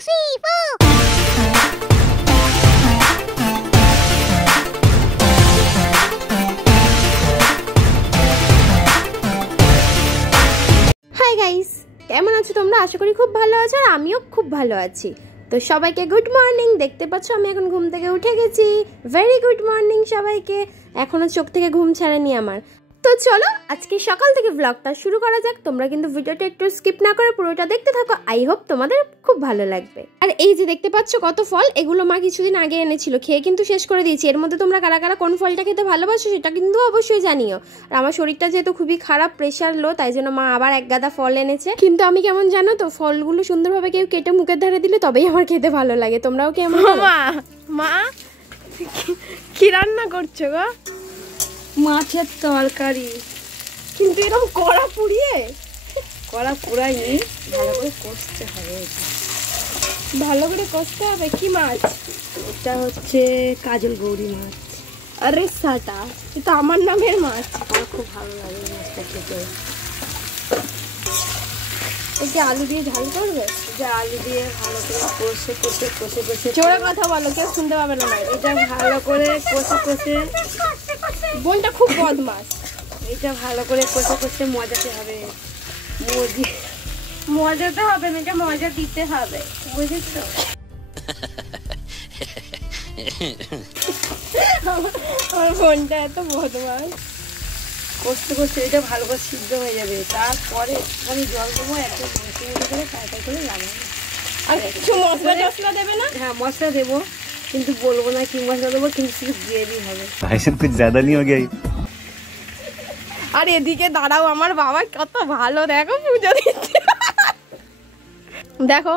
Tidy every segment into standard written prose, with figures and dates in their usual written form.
3, 4. Hi guys, কেমন আছো তোমরা? আশা করি খুব ভালো আছো আর আমিও খুব ভালো আছি। তো সবাইকে গুড মর্নিং। দেখতে পাচ্ছ আমি এখন ঘুম থেকে উঠে গেছি। ভেরি গুড মর্নিং সবাইকে। এখনো চোখ থেকে ঘুম ছাড়েনি আমার। তো চলো আজকে সকাল থেকে ব্লগটা শুরু করা যাক। তোমরা কিন্তু ভিডিওটা একটু স্কিপ না করে পুরোটা দেখতে থাকো। আই হোপ তোমাদের খুব ভালো লাগবে। আর এই যে দেখতে পাচ্ছ কত ফল, এগুলো মা কিছুদিন আগে এনেছিল, খেয়ে কিন্তু শেষ করে দিয়েছি। এর মধ্যে তোমরা কারা কারা কোন ফলটা খেতে ভালোবাসো সেটা কিন্তু অবশ্যই জানিও। আর আমার শরীরটা যেহেতু খুবই খারাপ, প্রেশার লো, তাই জন্য মা আবার এক গাদা ফল এনেছে। কিন্তু আমি কেমন জানো তো, ফলগুলো সুন্দরভাবে কেউ কেটে মুখের ধারে দিলে তবেই আমার খেতে ভালো লাগে। তোমরাও কেমন? মা কি রান্না করছো গো? মাছের তরকারি। কিন্তু এরকম কড়া পুড়িয়ে? কড়া পুরাইনি, ভালো করে কষতে হবে। ভালো করে কষতে হবে। কি মাছ? এটা হচ্ছে কাজল গৌরী মাছ। আরে সাটা, এটা আমার নামের মাছ। আমার খুব ভালো লাগে মাছটা খেতে। ওকে আলু দিয়ে ঝাল করবে? এটা আলু দিয়ে ভালো করে কষে কষে কষে কষে। জোরে কথা বলো, কেউ শুনতে পাবে না। এটা ভালো করে কষে কষে। বোনটা খুব বদমাস। এটা ভালো করে কষে কষে মজাতে হবে। মজাতে হবে না, এটা মজা দিতে হবে, বুঝেছো? আমার বোনটা এত বদমাস। কষতে কষতে এটা ভালো করে সিদ্ধ হয়ে যাবে। তারপরে আমি জল দেবো, একটা মশলা করে তাড়াতাড়ি করে লাগাবো। আর কিছু মশলা টসলা দেবে না? হ্যাঁ মশলা দেবো, কিন্তু বলবো না কি মশলা দেবো, কিন্তু শুধু গ্রেভি হবে। भाई साहब कुछ ज्यादा नहीं हो गया? আর এদিকে দাঁড়াও, আমার বাবা কত ভালো, দেখো পুজো দিচ্ছে। দেখো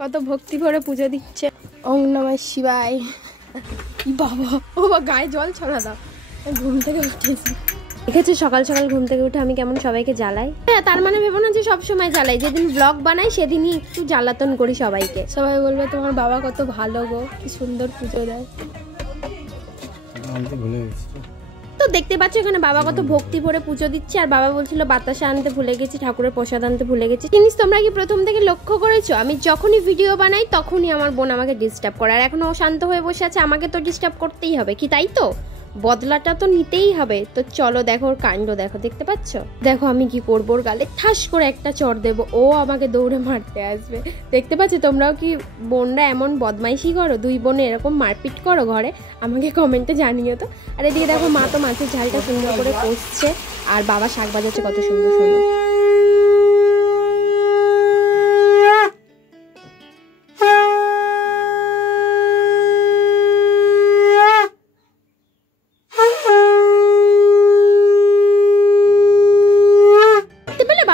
কত ভক্তি ভরে পুজো দিচ্ছে। ওম নমঃ শিবায়। বাবা, ও গায়ে জল ছড়া দাও। ঘুম থেকে উঠেছি, দেখেছো সকাল সকাল ঘুম থেকে উঠে আমি কেমন সবাইকে জ্বালাই। হ্যাঁ, তার মানে ভেবো না যে সবসময় জ্বালাই। যেদিন ব্লগ বানাই সেদিনই একটু জ্বালাতন করি সবাইকে। সবাই বলবে তোমার বাবা কত ভালো গো, কি সুন্দর পুজো দেয়। তো দেখতে পাচ্ছ এখানে বাবা কত ভক্তি ভরে পুজো দিচ্ছে। আর বাবা বলছিল বাতাসা আনতে ভুলে গেছি, ঠাকুরের প্রসাদ আনতে ভুলে গেছি। জিনিস তোমরা কি প্রথম থেকে লক্ষ্য করেছো? আমি যখনই ভিডিও বানাই তখনই আমার বোন আমাকে ডিস্টার্ব করে। আর এখনো ও শান্ত হয়ে বসে আছে, আমাকে তো ডিস্টার্ব করতেই হবে, কি তাই তো? বদলাটা তো নিতেই হবে। তো চলো দেখো ওর কাণ্ড, দেখো, দেখতে পাচ্ছ? দেখো আমি কি করবো, ওর গালে ঠাস করে একটা চড় দেবো, ও আমাকে দৌড়ে মারতে আসবে। দেখতে পাচ্ছ? তোমরাও কি বোনরা এমন বদমাইশি করো? দুই বোনে এরকম মারপিট করো ঘরে? আমাকে কমেন্টে জানিও তো। আর এদিকে দেখো মা তো মাছের ঝালটা সুন্দর করে কষছে, আর বাবা শাক বাজাচ্ছে কত সুন্দর সুন্দর।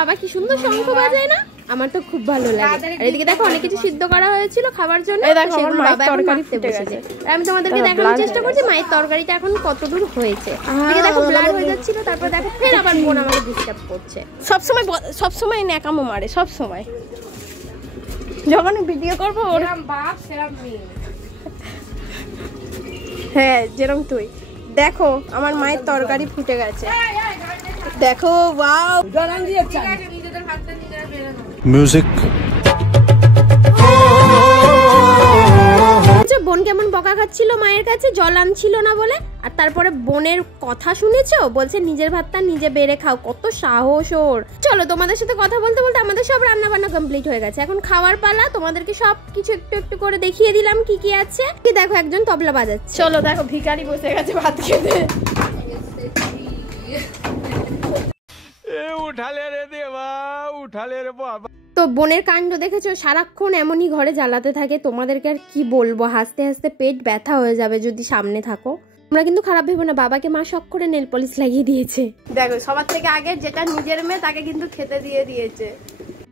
বাবা কি সুন্দর শঙ্খ বাজায় না? আমার তো খুব ভালো লাগে। আর এদিকে দেখো অনেক কিছু সিদ্ধ করা হয়েছিল খাবার জন্য, সেগুলো বাবা এখন মাখতে বসেছে। আর আমি তোমাদেরকে দেখানোর চেষ্টা করছি মায়ের তরকারিটা এখন কত দূর হয়েছে। এদিকে দেখো ব্লার হয়ে যাচ্ছিল, তারপর দেখো ফের আবার বোন আমাকে ডিস্টার্ব করছে। সবসময় ন্যাকামো মারে, সবসময় যখন ভিডিও করবো ওরকম বাপ সেরকম মেয়ে। হ্যাঁ, যেরকম তুই। দেখো আমার মায়ের তরকারি ফুটে গেছে, দেখো। Wow, music. বোন কেমন বকা খাচ্ছিল মায়ের কাছে, জল আনছিল না বলে। আর তারপরে বোনের কথা শুনেছো, বলছে নিজের ভাতটা নিজে বেড়ে খাও। কত সাহস ওর। চলো তোমাদের সাথে কথা বলতে বলতে আমাদের সব রান্না বান্না কমপ্লিট হয়ে গেছে। এখন খাওয়ার পালা। তোমাদেরকে সব কিছু একটু একটু করে দেখিয়ে দিলাম কি কি আছে। কি দেখো একজন তবলা বাজাচ্ছে। চলো দেখো ভিখারি বসে গেছে ভাত খেতে। তো বোনের কাণ্ড দেখেছো, সারাক্ষণ এমনই ঘরে জ্বালাতে থাকে। তোমাদেরকে আর কি বলবো, হাসতে হাসতে পেট ব্যথা হয়ে যাবে যদি সামনে থাকো। তোমরা কিন্তু খারাপ ভেবো না, বাবাকে মা শখ করে নেল পলিশ লাগিয়ে দিয়েছে। দেখো সবার থেকে আগে যেটা নিজের মেয়ে তাকে কিন্তু খেতে দিয়ে দিয়েছে।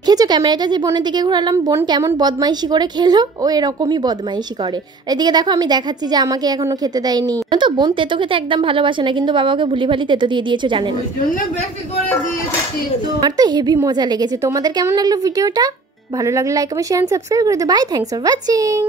দেখেছো ক্যামেরাটা যে বোনের দিকে ঘোরালাম, বোন কেমন বদমাইশি করে খেলো। ও এরকমই বদমাইশি করে। এদিকে দেখো আমি দেখাচ্ছি যে আমাকে এখনো খেতে দেয়নি। তো বোন তেতো খেতে একদম ভালোবাসে না, কিন্তু বাবাকে ভুলি ভালি তেতো দিয়ে দিয়েছো, জানেন। আমার তো হেভি মজা লেগেছে। তোমাদের কেমন লাগলো ভিডিওটা? ভালো লাগলে লাইক কমেন্ট শেয়ার সাবস্ক্রাইব করে দিও। Bye, thanks for watching.